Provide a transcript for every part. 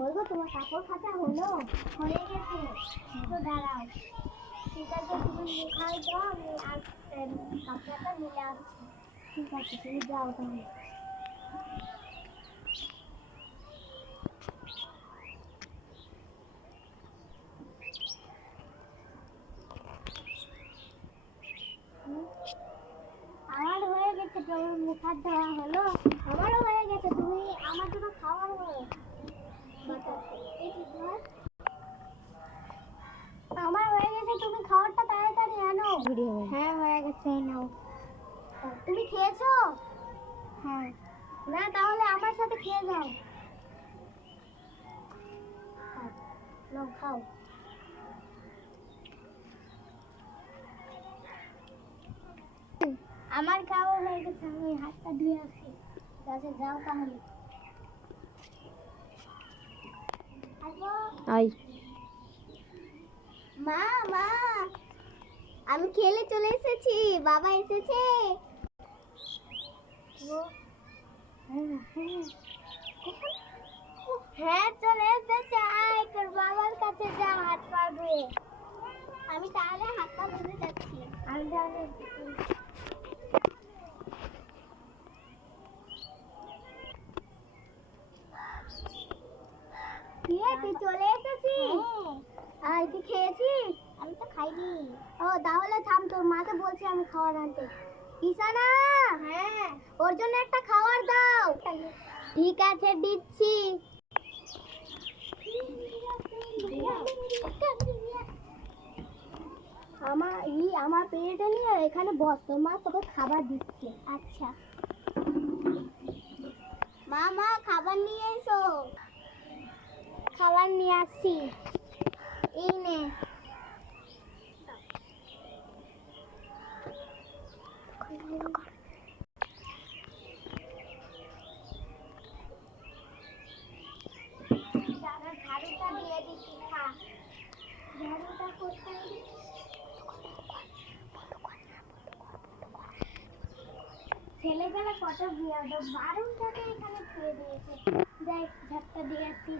বলবো তোমার কাপড় কাচা হলো? হয়ে গেছে, তো দাঁড়াও। ঠিক আছে, তুমি মুখ হাত দাও, আমি আর কাপড়টা মিলে আসছি। ঠিক আছে, তুমি যাও তাহলে। আমার হয়ে গেছে, তোমার মুখ হাত ধোয়া হলো? আমারও হয়ে গেছে, তুমি আমার জন্য খাবার হলো। আমার হয়ে গেছে, তুমি খাবারটা তাড়াতাড়ি আনো। হ্যাঁ হয়ে গেছে, নাও। তুমি খেয়েছো? হ্যাঁ। না তাহলে আমার সাথে খেয়ে যাও। নাও খাও। আমার খাওয়া হয়ে গেছে, আমি হাতটা ধুয়ে আসি। ঠিক আছে, যাও তাহলে। আই মা মা, আমি খেলে চলে এসেছি, বাবা এসেছে। হ্যাঁ চলে এসেছে, আয় তোর বাবার কাছে যা, হাত পা ধুয়ে। আমি তাহলে হাত পা ধুতে যাচ্ছি। আমি তাহলে তুই চলে এসেছিস? আর তুই খেয়েছিস? আমি তো খাইনি। ও তাহলে থাম, তোর মাকে বলছি আমি খাবার আনতে। কিষানা, হ্যাঁ ওর জন্য একটা খাবার দাও। ঠিক আছে, দিচ্ছি। আমার পেটে নিয়ে এখানে বস, তোর মা তোকে খাবার দিচ্ছে। আচ্ছা মা, মা খাবার নিয়ে এসো। খাবার নিয়ে আসছি, এই নে। ঝাড়ুটা দিয়ে দিচ্ছি, খা। ঝাড়ুটা কোথায়? ছেলেবেলা কত বিয়াদব, বারুনটাকে এখানে ছুঁয়ে দিয়েছে। যাই ঝাড়টা দিয়ে আসছি।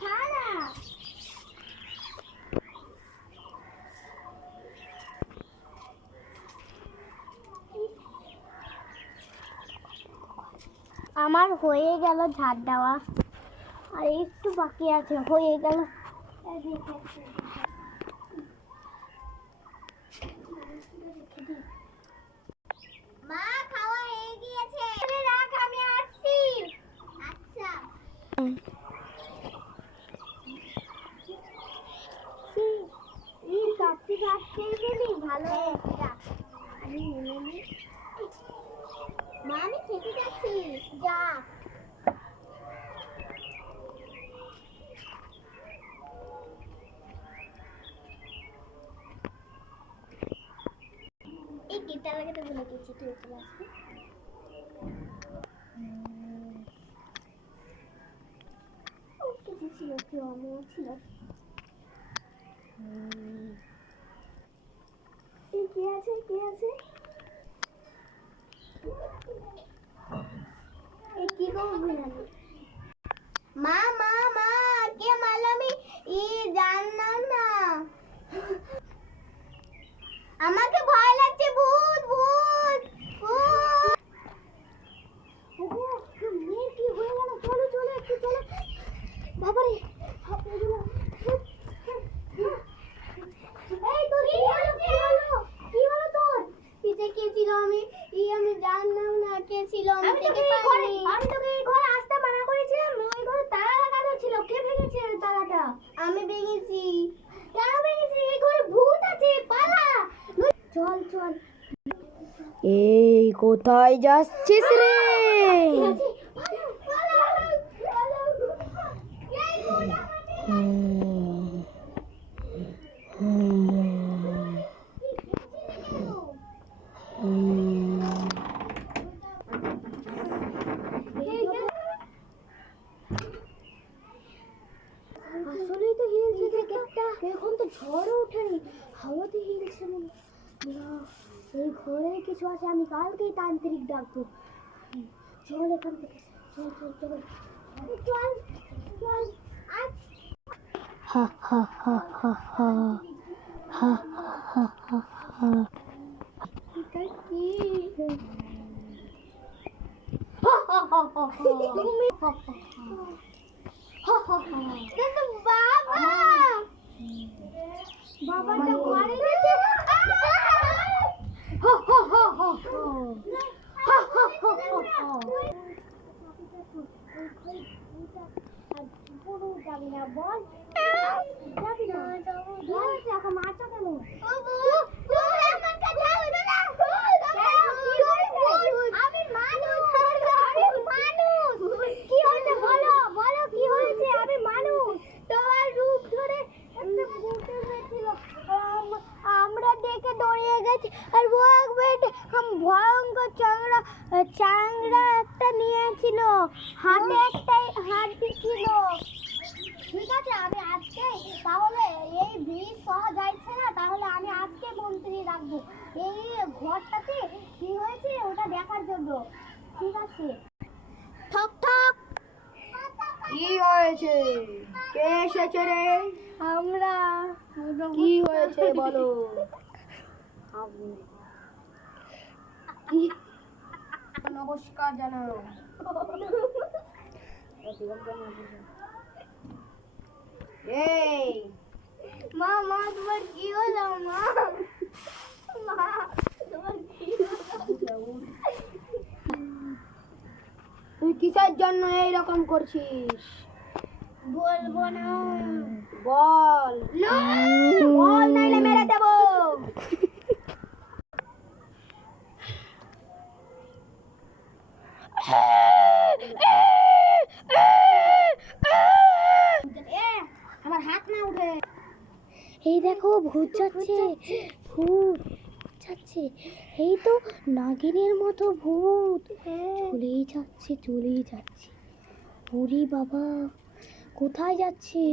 খা না। আমার হয়ে গেল ঝাড় দেওয়া, আর একটু বাকি আছে, হয়ে গেল। মা খাওয়া হয়ে গিয়েছে, রাখ আমি আসছি। আচ্ছা। এই সবজি ভাত খেয়ে গেলি, ভালো আমি নিয়ে নি। মা আমি খেতে যাচ্ছি, যা। এই গেটটা লাগাতে ভুলে গেছি, তুই চলে আসবি। কিছু ছিল, কেউ আমিও ছিল। কে আছে, কে আছে? এই কি করবি না? মা মা মা, কে মারলো? আমি জানলাম না। আমাকে ভয় লাগছে, ভূত ভূত ভূত। ওগো মেয়ে কি হয়ে গেল? চলো চলো একটু চলো। বাবারে এই তোর কি হলো? কি হলো তোর? পিছে কে ছিল? আমি জানলাম না কে ছিল। আমি তোকে এই ঘরে আসতে মানা করেছিলাম, ওই ঘরে তালা লাগানো ছিল। কে ভেঙেছে ওই তালাটা? আমি ভেঙেছি। কেন ভেঙেছিস? এই ঘরে ভূত আছে, পালা। চল চল। এই কোথায় যাচ্ছিস রে? আসলেই তো হিলছে গেটটা। ঝড়ও ওঠেনি, হাওয়াতে হিলছে মনে হয়। না, এই ঘরে কিছু আছে, আমি কালকেই তান্ত্রিক ডাকবো। চল এখান থেকে, চল চল চল চল চল। হা হা হা হা হা হা হা হা হা। এটা কি? বাবাটা ঘরে গেছে। যাবি না বল, যাবি না, এখন মারছো কেন? আমি মানুষ, কি হয়েছে বলো, বলো কি হয়েছে? আমি মানুষ, তোমার রূপ ধরে একটা ভূত এসেছিল, আমরা দেখে দৌড়িয়ে গেছি, আর ও ভয়ঙ্কর চাংড়া একটা নিয়েছিল, হাতে একটা হাড্ডি ছিল। ঠিক আছে, আমি আজকে তাহলে এই ব্রিজ সহ যাইছে না, তাহলে আমি আজকে মন্ত্রী রাখবো এই ঘরটাতে কি হয়েছে ওটা দেখার জন্য। ঠিক আছে, ঠক ঠক। কি হয়েছে? কে এসেছে রে? আমরা কি হয়েছে বলো? নমস্কার জানাও। এই মা, মা তোমার কি হলো মা? মা তোমার কি হলো? তুই কিসের জন্য এইরকম করছিস? বলবো না। বল। বল নাইলে মেরে দেবো। আমার হাত না উঠে। এই দেখো ভূত যাচ্ছে, ভূত যাচ্ছে, এই তো নাগিনের মতো ভূত চলেই যাচ্ছে চলেই যাচ্ছে। ওরে বাবা, কোথায় যাচ্ছে?